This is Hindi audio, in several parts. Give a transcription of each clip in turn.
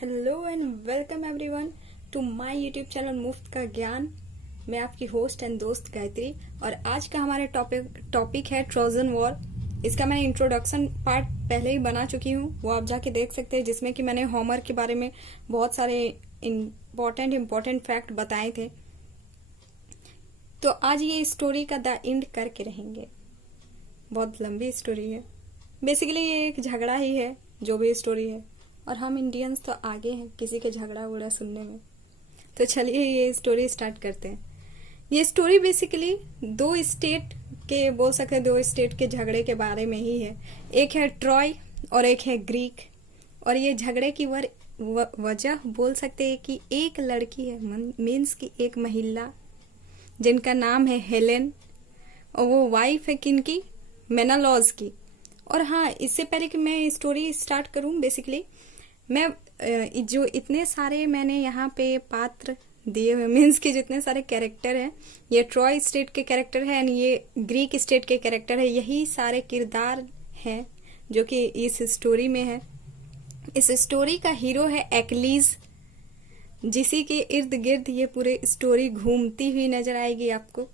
Hello and welcome everyone to my YouTube channel मुफ्त का ज्ञान। मैं आपकी होस्ट एंड दोस्त गायत्री और आज का हमारे टॉपिक है ट्रोजन वॉर। इसका मैंने इंट्रोडक्शन पार्ट पहले ही बना चुकी हूँ, वो आप जाके देख सकते हैं, जिसमें कि मैंने होमर के बारे में बहुत सारे इम्पोर्टेंट फैक्ट बताए थे। तो आज ये स्टोरी का द एंड करके रहेंगे। बहुत लंबी स्टोरी है, बेसिकली ये एक झगड़ा ही है जो भी स्टोरी है, और हम इंडियंस तो आगे हैं किसी के झगड़ा उगड़ा सुनने में। तो चलिए ये स्टोरी स्टार्ट करते हैं। ये स्टोरी बेसिकली दो स्टेट के, बोल सकते हैं दो स्टेट के झगड़े के बारे में ही है। एक है ट्रॉय और एक है ग्रीक। और ये झगड़े की वजह बोल सकते हैं कि एक लड़की है, मीन्स की एक महिला जिनका नाम है हेलेन, और वो वाइफ है किनकी, मेनालॉज की। और हाँ, इससे पहले कि मैं स्टोरी स्टार्ट करूं, बेसिकली मैं जो इतने सारे मैंने यहाँ पे पात्र दिए हुए, मीन्स के जितने सारे कैरेक्टर हैं, ये ट्रॉय स्टेट के कैरेक्टर है एंड ये ग्रीक स्टेट के कैरेक्टर है, यही सारे किरदार हैं जो कि इस स्टोरी में है। इस स्टोरी का हीरो है एक्लीज, जिसी के इर्द गिर्द ये पूरे स्टोरी घूमती हुई नजर आएगी आपको।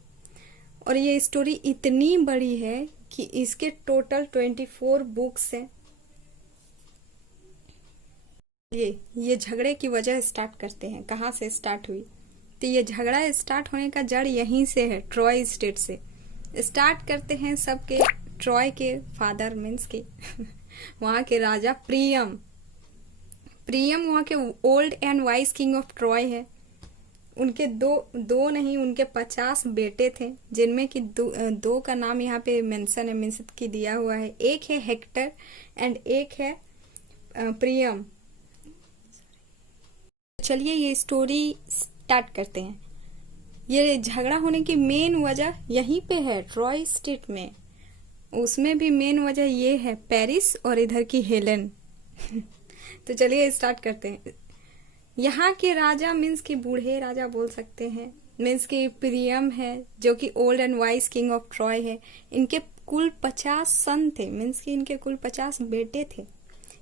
और ये स्टोरी इतनी बड़ी है कि इसके टोटल 24 बुक्स हैं। ये झगड़े की वजह स्टार्ट करते हैं, कहाँ से स्टार्ट हुई। तो ये झगड़ा स्टार्ट होने का जड़ यहीं से है, ट्रॉय स्टेट से स्टार्ट करते हैं। सबके ट्रॉय के फादर मीन्स के वहां के राजा प्रियम वहां के old and wise king of Troy है। उनके दो नहीं, उनके 50 बेटे थे, जिनमें कि दो का नाम यहाँ पे मेंशन है, मीन्स की दिया हुआ है। एक है हेक्टर एंड एक है प्रियम। चलिए ये स्टोरी स्टार्ट करते हैं। ये झगड़ा होने की मेन वजह यहीं पे है, ट्रॉय स्टेट में। उसमें भी मेन वजह ये है पेरिस और इधर की हेलेन। तो चलिए स्टार्ट करते हैं। यहाँ के राजा मीन्स की बूढ़े राजा बोल सकते हैं, मीन्स की प्रियम है जो कि old and wise king of Troy है। इनके कुल 50 सन थे, मीन्स की इनके कुल 50 बेटे थे,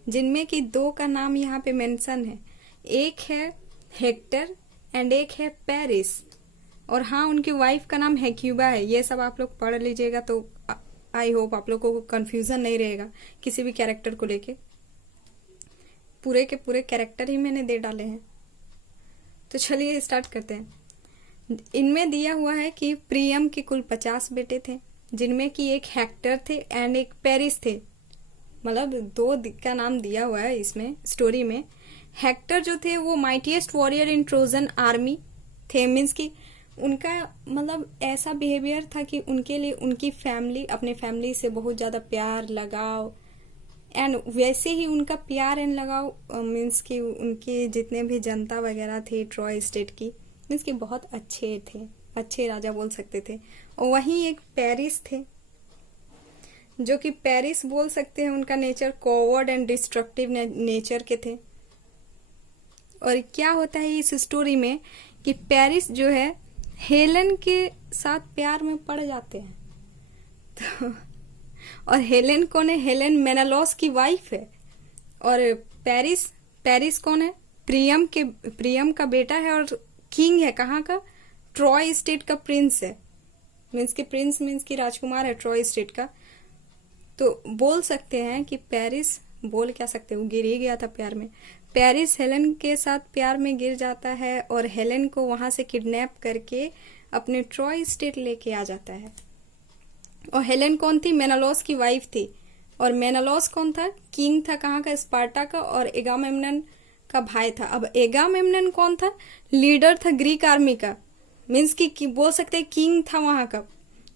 जिनमें कि दो का नाम यहाँ पे मेंशन है। एक है हेक्टर एंड एक है पेरिस। और हाँ, उनकी वाइफ का नाम हेक्यूबा है। ये सब आप लोग पढ़ लीजिएगा तो आई होप आप लोगों को कंफ्यूजन नहीं रहेगा किसी भी कैरेक्टर को लेके। पूरे के पूरे कैरेक्टर ही मैंने दे डाले हैं। तो चलिए स्टार्ट करते हैं। इनमें दिया हुआ है कि प्रियम के कुल 50 बेटे थे, जिनमें कि एक हेक्टर थे एंड एक पेरिस थे। मतलब दो का नाम दिया हुआ है इसमें स्टोरी में। हेक्टर जो थे वो mightiest warrior in Trojan army थे, मीन्स की उनका मतलब ऐसा बिहेवियर था कि उनके लिए उनकी फैमिली, अपने फैमिली से बहुत ज्यादा प्यार लगाव, एंड वैसे ही उनका प्यार एंड लगाव मीन्स कि उनके जितने भी जनता वगैरह थे ट्रॉय स्टेट की, मीन्स कि बहुत अच्छे थे, अच्छे राजा बोल सकते थे। और वहीं एक पेरिस थे, जो कि पेरिस बोल सकते हैं उनका nature coward and destructive nature के थे। और क्या होता है इस स्टोरी में कि पेरिस जो है हेलेन के साथ प्यार में पड़ जाते हैं। तो और हेलेन कौन है? हेलेन मेनालॉस की वाइफ है। और पेरिस कौन है? प्रियम का बेटा है और किंग है, कहाँ का? ट्रॉय स्टेट का प्रिंस है, मीन्स की राजकुमार है ट्रॉय स्टेट का। तो बोल सकते हैं कि पेरिस, बोल क्या सकते हैं, वो गिर ही गया था प्यार में। पेरिस हेलेन के साथ प्यार में गिर जाता है और हेलेन को वहां से किडनैप करके अपने ट्रॉय स्टेट लेके आ जाता है। और हेलेन कौन थी? मेनालॉस की वाइफ थी। और मेनालॉस कौन था? किंग था, कहाँ का? स्पार्टा का, और एगामेम्नन का भाई था। अब एगामेम्नन कौन था? लीडर था ग्रीक आर्मी का, मीन्स की बोल सकते हैं किंग था वहां का,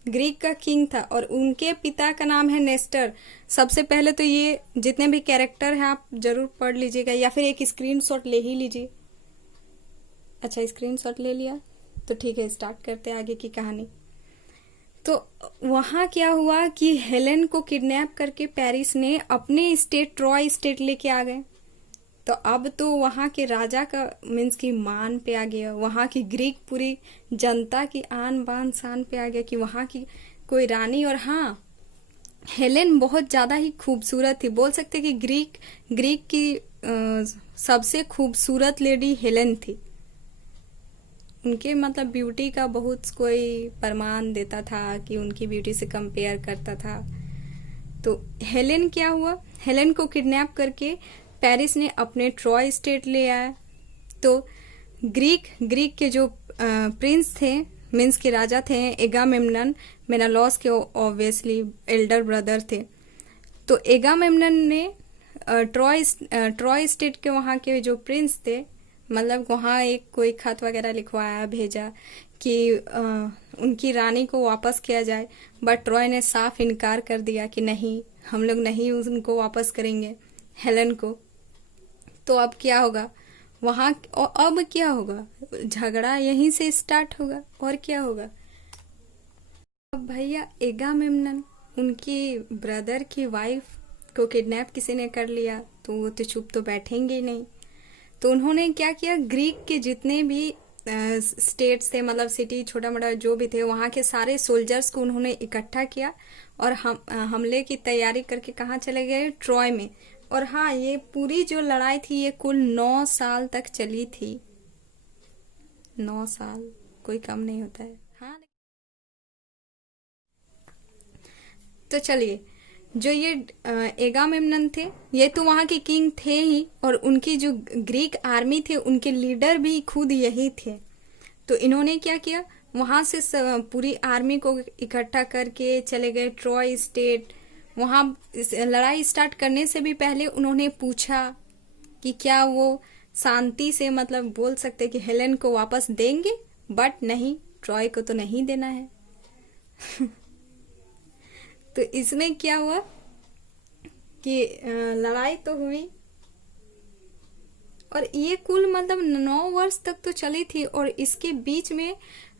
ग्रीक का किंग था। और उनके पिता का नाम है नेस्टर। सबसे पहले तो ये जितने भी कैरेक्टर हैं आप जरूर पढ़ लीजिएगा, या फिर एक स्क्रीनशॉट ले ही लीजिए। अच्छा, स्क्रीनशॉट ले लिया तो ठीक है, स्टार्ट करते हैं आगे की कहानी। तो वहां क्या हुआ कि हेलेन को किडनैप करके पेरिस ने अपने स्टेट ट्रॉय स्टेट लेके आ गए। तो अब तो वहां के राजा का मीन्स की मान पे आ गया, वहां की ग्रीक पूरी जनता की आन बान शान पे आ गया कि वहां की कोई रानी। और हाँ, हेलेन बहुत ज्यादा ही खूबसूरत थी, बोल सकते कि ग्रीक की सबसे खूबसूरत लेडी हेलेन थी। उनके मतलब ब्यूटी का बहुत कोई प्रमाण देता था कि उनकी ब्यूटी से कंपेयर करता था। तो हेलेन क्या हुआ, हेलेन को किडनैप करके पेरिस ने अपने ट्रॉय स्टेट ले आया। तो ग्रीक के जो प्रिंस थे, मीन्स के राजा थे, एगामेम्नन मेनालॉस के ऑब्वियसली एल्डर ब्रदर थे। तो एगामेम्नन ने ट्रॉय स्टेट के वहाँ के जो प्रिंस थे, मतलब वहाँ एक कोई खत वगैरह लिखवाया, भेजा कि उनकी रानी को वापस किया जाए। बट ट्रॉय ने साफ इनकार कर दिया कि नहीं, हम लोग नहीं उनको वापस करेंगे, हेलेन को। तो अब क्या होगा वहाँ, अब क्या होगा, झगड़ा यहीं से स्टार्ट होगा और क्या होगा। अब भैया एगामेम्नन, उनकी ब्रदर की वाइफ को किडनैप किसी ने कर लिया, तो वो तो चुप तो बैठेंगे ही नहीं। तो उन्होंने क्या किया, ग्रीक के जितने भी स्टेट्स थे, मतलब सिटी छोटा मोटा जो भी थे, वहाँ के सारे सोल्जर्स को उन्होंने इकट्ठा किया और हमले की तैयारी करके कहाँ चले गए, ट्रॉय में। और हाँ, ये पूरी जो लड़ाई थी ये कुल 9 साल तक चली थी। 9 साल कोई कम नहीं होता है। हाँ, तो चलिए, जो ये एगामेम्नन थे, ये तो वहाँ के किंग थे ही, और उनकी जो ग्रीक आर्मी थे उनके लीडर भी खुद यही थे। तो इन्होंने क्या किया, वहाँ से पूरी आर्मी को इकट्ठा करके चले गए ट्रॉय स्टेट। वहाँ लड़ाई स्टार्ट करने से भी पहले उन्होंने पूछा कि क्या वो शांति से मतलब बोल सकते कि हेलेन को वापस देंगे, बट नहीं, ट्रॉय को तो नहीं देना है। तो इसमें क्या हुआ कि लड़ाई तो हुई, और ये कुल मतलब 9 वर्ष तक तो चली थी। और इसके बीच में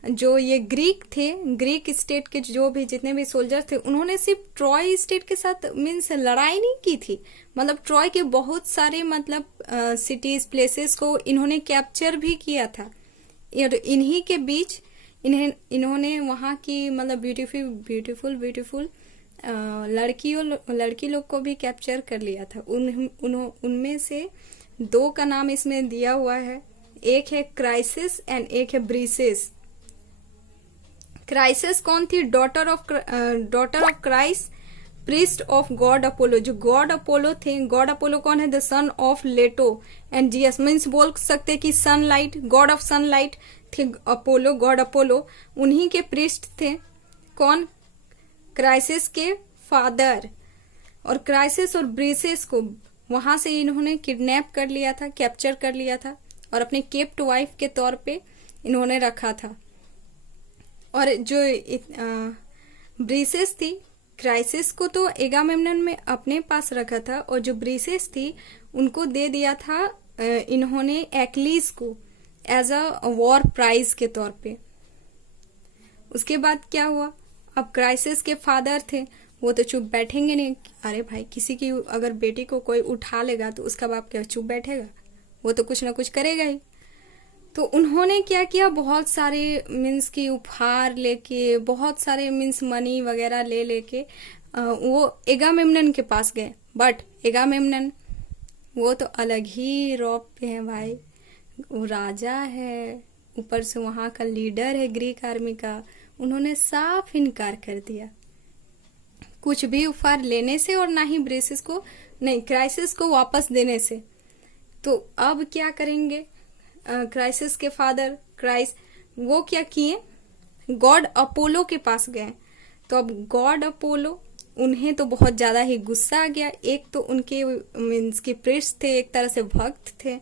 जो ये ग्रीक थे, ग्रीक स्टेट के जो भी जितने भी सोल्जर थे, उन्होंने सिर्फ ट्रॉय स्टेट के साथ मीन्स लड़ाई नहीं की थी, मतलब ट्रॉय के बहुत सारे मतलब सिटीज प्लेसेस को इन्होंने कैप्चर भी किया था। और इन्हीं के बीच इन्होंने वहाँ की मतलब ब्यूटीफुल लड़की लोग को भी कैप्चर कर लिया था। उनमें से 2 का नाम इसमें दिया हुआ है, एक है क्राइसिस एंड एक है ब्रीसेस। क्राइसिस कौन थी, daughter of Chryses, priest of god Apollo. जो गॉड अपोलो थे, गॉड अपोलो कौन है, the son of Leto and Zeus, means बोल सकते कि सनलाइट, गॉड ऑफ सनलाइट थे अपोलो, गॉड अपोलो। उन्हीं के प्रीस्ट थे कौन, क्राइसिस के फादर। और क्राइसिस और ब्रीसेस को वहां से इन्होंने किडनैप कर लिया था, कैप्चर कर लिया था, और अपने केप्ट वाइफ के तौर पे इन्होंने रखा था। और जो ब्रीसेस थी, क्राइसिस को तो एगामेम्नन में अपने पास रखा था, और जो ब्रीसेस थी उनको दे दिया था इन्होंने एक्लीस को एज अ वॉर प्राइज के तौर पे। उसके बाद क्या हुआ, अब क्राइसिस के फादर थे, वो तो चुप बैठेंगे नहीं। अरे भाई, किसी की अगर बेटी को कोई उठा लेगा तो उसका बाप क्या चुप बैठेगा, वो तो कुछ ना कुछ करेगा ही। तो उन्होंने क्या किया, बहुत सारे मीन्स की उपहार लेके, बहुत सारे मीन्स मनी वगैरह ले लेके वो एगामेम्नन के पास गए। बट एगामेम्नन वो तो अलग ही रॉब पे है भाई, वो राजा है, ऊपर से वहां का लीडर है ग्रीक आर्मी का। उन्होंने साफ इनकार कर दिया कुछ भी उपहार लेने से, और ना ही ब्रेसिस को, नहीं क्राइसिस को वापस देने से। तो अब क्या करेंगे, क्राइसिस के फादर क्राइस वो क्या किए, गॉड अपोलो के पास गए। तो अब गॉड अपोलो, उन्हें तो बहुत ज्यादा ही गुस्सा आ गया। एक तो उनके मीन्स के प्रीस्ट थे, एक तरह से भक्त थे,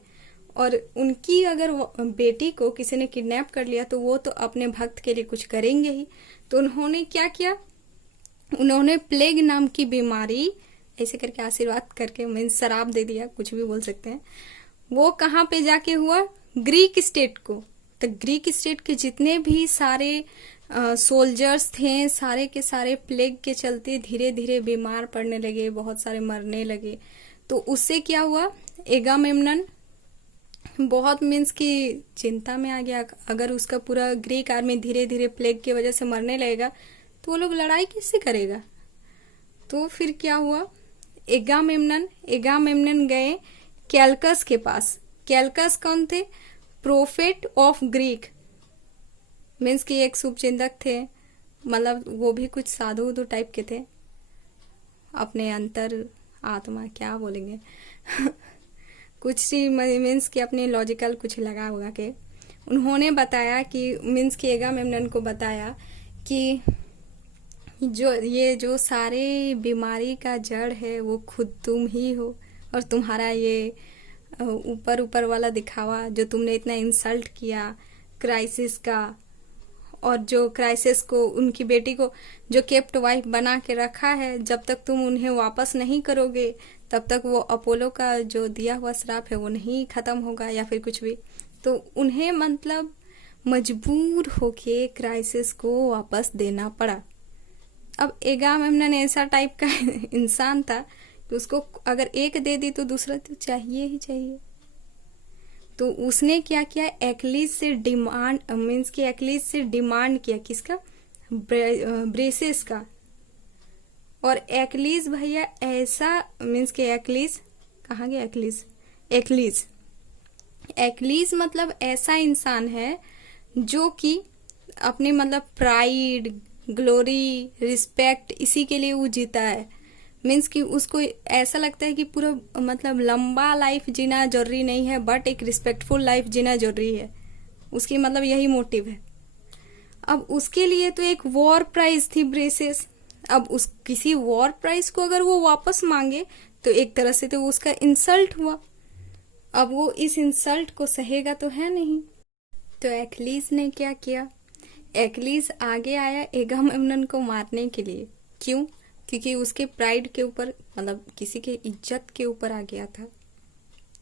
और उनकी अगर बेटी को किसी ने किडनैप कर लिया तो वो तो अपने भक्त के लिए कुछ करेंगे ही। तो उन्होंने क्या किया, उन्होंने प्लेग नाम की बीमारी ऐसे करके आशीर्वाद करके मीन्स शराब दे दिया, कुछ भी बोल सकते हैं। वो कहाँ पे जाके हुआ, ग्रीक स्टेट को। तो ग्रीक स्टेट के जितने भी सारे सोल्जर्स थे, सारे के सारे प्लेग के चलते धीरे धीरे बीमार पड़ने लगे, बहुत सारे मरने लगे। तो उससे क्या हुआ, एगामेम्नन बहुत मीन्स की चिंता में आ गया। अगर उसका पूरा ग्रीक आर्मी धीरे धीरे प्लेग की वजह से मरने लगेगा तो वो लोग लड़ाई किससे करेगा। तो फिर क्या हुआ, एगामेम्नन गए कैलकस के पास। कैलकस कौन थे? प्रोफेट ऑफ ग्रीक, मीन्स कि एक शुभचिंतक थे, मतलब वो भी कुछ साधु उधु टाइप के थे, अपने अंतर आत्मा क्या बोलेंगे कुछ मीन्स कि अपने लॉजिकल कुछ लगा होगा के उन्होंने बताया कि मीन्स कि एगामेमनन को बताया कि जो सारे बीमारी का जड़ है वो खुद तुम ही हो, और तुम्हारा ये ऊपर ऊपर वाला दिखावा जो तुमने इतना इंसल्ट किया क्राइसिस का, और जो क्राइसिस को उनकी बेटी को जो केप्ट वाइफ बना के रखा है, जब तक तुम उन्हें वापस नहीं करोगे तब तक वो अपोलो का जो दिया हुआ श्राप है वो नहीं खत्म होगा या फिर कुछ भी। तो उन्हें मतलब मजबूर होके क्राइसिस को वापस देना पड़ा। अब एगामेमनन ऐसा टाइप का इंसान था कि उसको अगर एक दे दी तो दूसरा तो चाहिए ही चाहिए। तो उसने क्या किया, एक्लीज से डिमांड मीन्स कि एक्लीज से डिमांड किया किसका, ब्रेसेस का। और एक्लीज भैया ऐसा मीन्स कि एक्लीज कहाँ गया, एक्लीज मतलब ऐसा इंसान है जो कि अपने मतलब प्राइड, ग्लोरी, रिस्पेक्ट इसी के लिए वो जीता है। मीन्स कि उसको ऐसा लगता है कि पूरा मतलब लंबा लाइफ जीना जरूरी नहीं है, बट एक रिस्पेक्टफुल लाइफ जीना जरूरी है, उसकी मतलब यही मोटिव है। अब उसके लिए तो एक वॉर प्राइज थी ब्रेसेस। अब उस किसी वॉर प्राइज को अगर वो वापस मांगे तो एक तरह से तो उसका इंसल्ट हुआ। अब वो इस इंसल्ट को सहेगा तो है नहीं। तो एक्लीज ने क्या किया, एक्लीज आगे आया एगामेमनन को मारने के लिए। क्यों? क्योंकि उसके प्राइड के ऊपर मतलब किसी के इज्जत के ऊपर आ गया था।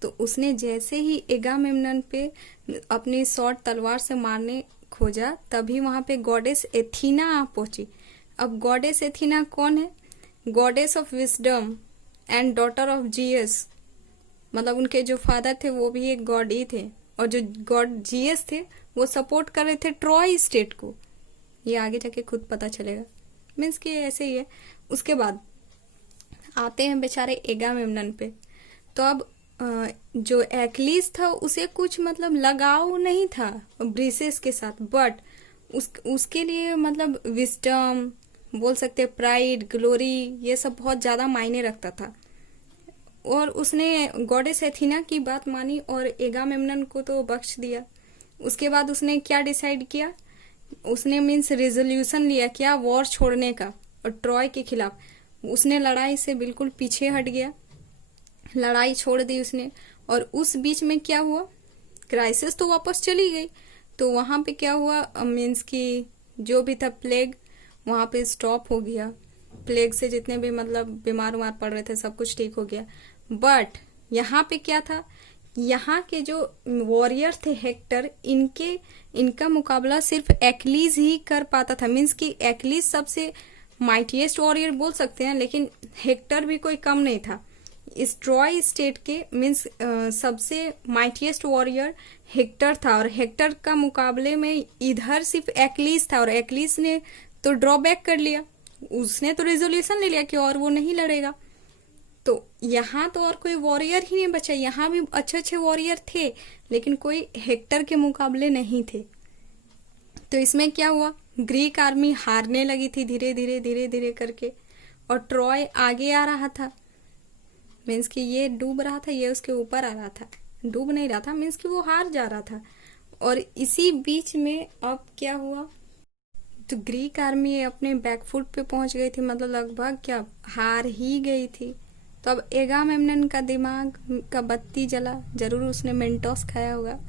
तो उसने जैसे ही एगामेमनन पे अपनी शॉर्ट तलवार से मारने खोजा, तभी वहां पे गॉडेस एथीना आ पहुंची। अब गॉडेस एथीना कौन है? Goddess of wisdom and daughter of GS, मतलब उनके जो फादर थे वो भी एक गॉड ही थे, और जो गॉड जीएस थे वो सपोर्ट कर रहे थे ट्रॉय स्टेट को। ये आगे जाके खुद पता चलेगा, मीन्स कि ऐसे ही है। उसके बाद आते हैं बेचारे एगामेमनन पे। तो अब जो एक्लीज था उसे कुछ मतलब लगाव नहीं था ब्रीसेस के साथ, बट उसके लिए मतलब विस्डम बोल सकते, प्राइड, ग्लोरी, ये सब बहुत ज्यादा मायने रखता था। और उसने गॉडेस एथीना की बात मानी और एगामेमनन को तो बख्श दिया। उसके बाद उसने क्या डिसाइड किया, उसने मीन्स रेजोल्यूशन लिया क्या, वॉर छोड़ने का, और ट्रॉय के खिलाफ उसने लड़ाई से बिल्कुल पीछे हट गया, लड़ाई छोड़ दी उसने। और उस बीच में क्या हुआ, क्राइसिस तो वापस चली गई, तो वहां पे क्या हुआ, मीन्स कि जो भी था प्लेग वहां पे स्टॉप हो गया। प्लेग से जितने भी मतलब बीमार उमार पड़ रहे थे सब कुछ ठीक हो गया। बट यहाँ पे क्या था, यहाँ के जो वॉरियर थे हेक्टर, इनका मुकाबला सिर्फ एक्लीज ही कर पाता था। मीन्स कि एक्लीज सबसे माइटिएस्ट वॉरियर बोल सकते हैं, लेकिन हेक्टर भी कोई कम नहीं था। इस ट्रॉय स्टेट के मीन्स सबसे माइटिएस्ट वॉरियर हेक्टर था, और हेक्टर का मुकाबले में इधर सिर्फ एक्लीज था, और एक्लीज ने तो ड्रॉबैक कर लिया, उसने तो रेजोल्यूशन ले लिया कि और वो नहीं लड़ेगा। तो यहाँ तो और कोई वॉरियर ही नहीं बचा। यहाँ भी अच्छे अच्छे वॉरियर थे, लेकिन कोई हेक्टर के मुकाबले नहीं थे। तो इसमें क्या हुआ, ग्रीक आर्मी हारने लगी थी धीरे धीरे करके, और ट्रॉय आगे आ रहा था। मीन्स कि ये डूब रहा था, ये उसके ऊपर आ रहा था, डूब नहीं रहा था, मीन्स कि वो हार जा रहा था। और इसी बीच में अब क्या हुआ, तो ग्रीक आर्मी अपने बैकफुट पे पहुंच गई थी, मतलब लगभग क्या हार ही गई थी। तो अब एगामेमनन का दिमाग का बत्ती जला, जरूर उसने मेंटोस खाया होगा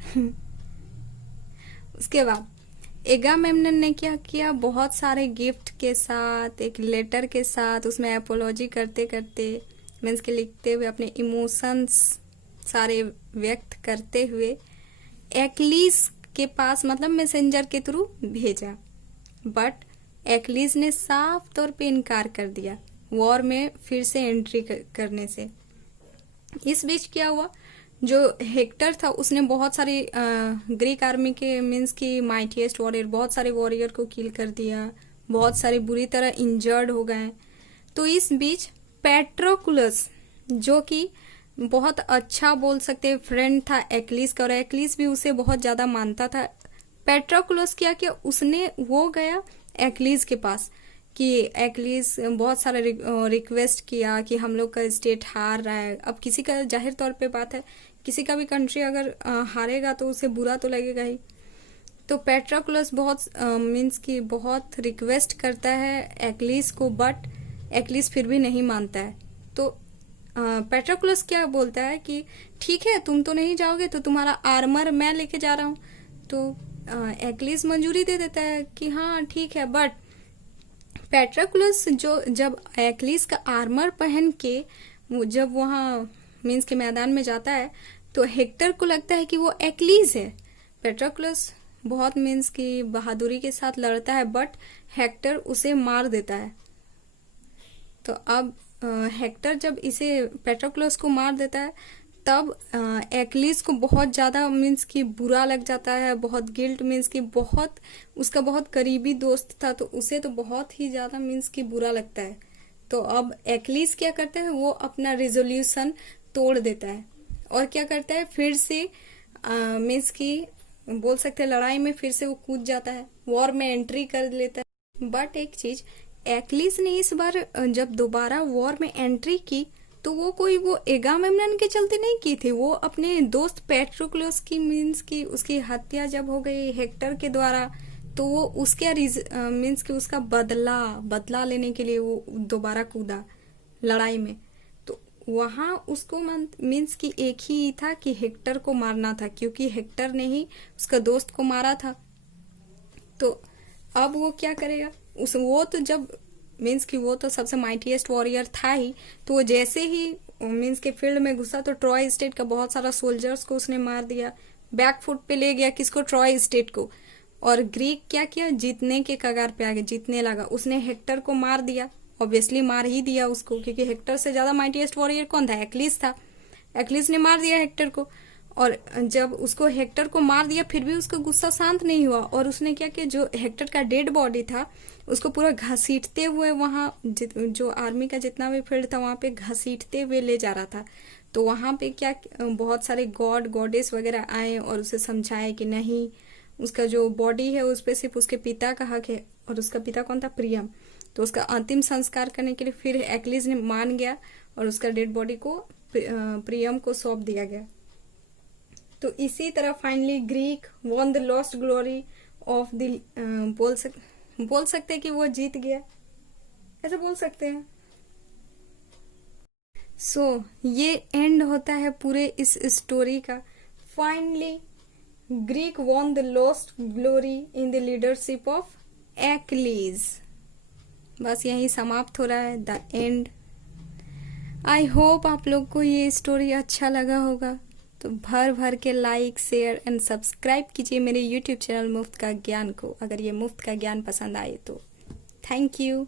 उसके बाद एगामेमनन ने क्या किया, बहुत सारे गिफ्ट के साथ, एक लेटर के साथ, उसमें अपोलॉजी करते करते मीन्स के लिखते हुए, अपने इमोशंस सारे व्यक्त करते हुए एक्लीज के पास मतलब मैसेंजर के थ्रू भेजा। बट एक्लीज ने साफ तौर पे इनकार कर दिया वॉर में फिर से एंट्री करने से। इस बीच क्या हुआ, जो हेक्टर था उसने बहुत सारे ग्रीक आर्मी के मीन्स की माइटिएस्ट वॉरियर, बहुत सारे वॉरियर को किल कर दिया, बहुत सारे बुरी तरह इंजर्ड हो गए। तो इस बीच पेट्रोकुलस जो कि बहुत अच्छा बोल सकते हैं फ्रेंड था एक्लिस का, और एक्लिस भी उसे बहुत ज्यादा मानता था। पेट्रोक्लोस क्या किया, उसने वो गया एक्लिस के पास कि एक्लिस बहुत सारा रिक्वेस्ट किया कि हम लोग का स्टेट हार रहा है। अब किसी का जाहिर तौर पे बात है, किसी का भी कंट्री अगर हारेगा तो उसे बुरा तो लगेगा ही। तो पेट्रोक्लोस बहुत मीन्स कि बहुत रिक्वेस्ट करता है एक्लिस को, बट एक्लिस फिर भी नहीं मानता है। तो पेट्रोक्लोस क्या बोलता है कि ठीक है तुम तो नहीं जाओगे तो तुम्हारा आर्मर मैं लेके जा रहा हूँ। तो एक्लिस मंजूरी दे देता है कि हाँ ठीक है, बट पेट्रोक्लस जो जब एक्लिस का आर्मर पहन के जब वहाँ मीन्स के मैदान में जाता है तो हेक्टर को लगता है कि वो एक्लिस है। पेट्रोक्लस बहुत मीन्स की बहादुरी के साथ लड़ता है, बट हेक्टर उसे मार देता है। तो अब हेक्टर जब इसे पेट्रोक्लस को मार देता है तब एक्लिस को बहुत ज्यादा मीन्स की बुरा लग जाता है, बहुत गिल्ट मीन्स की बहुत उसका बहुत करीबी दोस्त था तो उसे तो बहुत ही ज्यादा मीन्स की बुरा लगता है। तो अब एक्लिस क्या करता है, वो अपना रिजोल्यूशन तोड़ देता है और क्या करता है, फिर से मीन्स की बोल सकते हैं लड़ाई में फिर से वो कूद जाता है, वॉर में एंट्री कर लेता है। बट एक चीज, एक्लिस ने इस बार जब दोबारा वॉर में एंट्री की तो वो कोई वो एगामेम्नन के चलते नहीं की थी, वो अपने दोस्त पेट्रोक्लोस की मीन्स की उसकी हत्या जब हो गई हेक्टर के द्वारा तो वो उसके मीन्स की उसका बदला लेने के लिए वो दोबारा कूदा लड़ाई में। तो वहां उसको मीन्स की एक ही था कि हेक्टर को मारना था, क्योंकि हेक्टर ने ही उसका दोस्त को मारा था। तो अब वो क्या करेगा, वो तो जब मीन्स कि वो तो सबसे माइटीएस्ट वॉरियर था ही, तो वो जैसे ही मीन्स के फील्ड में घुसा तो ट्रॉय स्टेट का बहुत सारा सोल्जर्स को उसने मार दिया, बैक फुट पे ले गया किसको, ट्रॉय स्टेट को। और ग्रीक क्या किया, जीतने के कगार पे आ गया, जीतने लगा, उसने हेक्टर को मार दिया, ऑब्वियसली मार ही दिया उसको, क्योंकि हेक्टर से ज्यादा माइटीएस्ट वॉरियर कौन था, एक्लिस था। एक्लिस ने मार दिया हेक्टर को, और जब उसको हेक्टर को मार दिया फिर भी उसका गुस्सा शांत नहीं हुआ, और उसने क्या किया, जो हेक्टर का डेड बॉडी था उसको पूरा घसीटते हुए वहां जो आर्मी का जितना भी फील्ड था वहां पे घसीटते हुए ले जा रहा था। तो वहां पे क्या बहुत सारे गॉड गॉडेस वगैरह आए और उसे समझाए कि नहीं, उसका जो बॉडी है उस पर सिर्फ उसके पिता का हक है, और उसका पिता कौन था, प्रियम। तो उसका अंतिम संस्कार करने के लिए फिर एक्लिस ने मान गया और उसका डेड बॉडी को प्रियम को सौंप दिया गया। तो इसी तरह finally Greek won the lost glory of the बोल सकते हैं कि वो जीत गया, ऐसा बोल सकते हैं। सो ये एंड होता है पूरे इस स्टोरी का। Finally Greek won the lost glory in the leadership of Achilles. बस यही समाप्त हो रहा है, द एंड। आई होप आप लोग को ये स्टोरी अच्छा लगा होगा, तो भर भर के लाइक शेयर एंड सब्सक्राइब कीजिए मेरे यूट्यूब चैनल मुफ्त का ज्ञान को, अगर ये मुफ्त का ज्ञान पसंद आए तो। Thank you.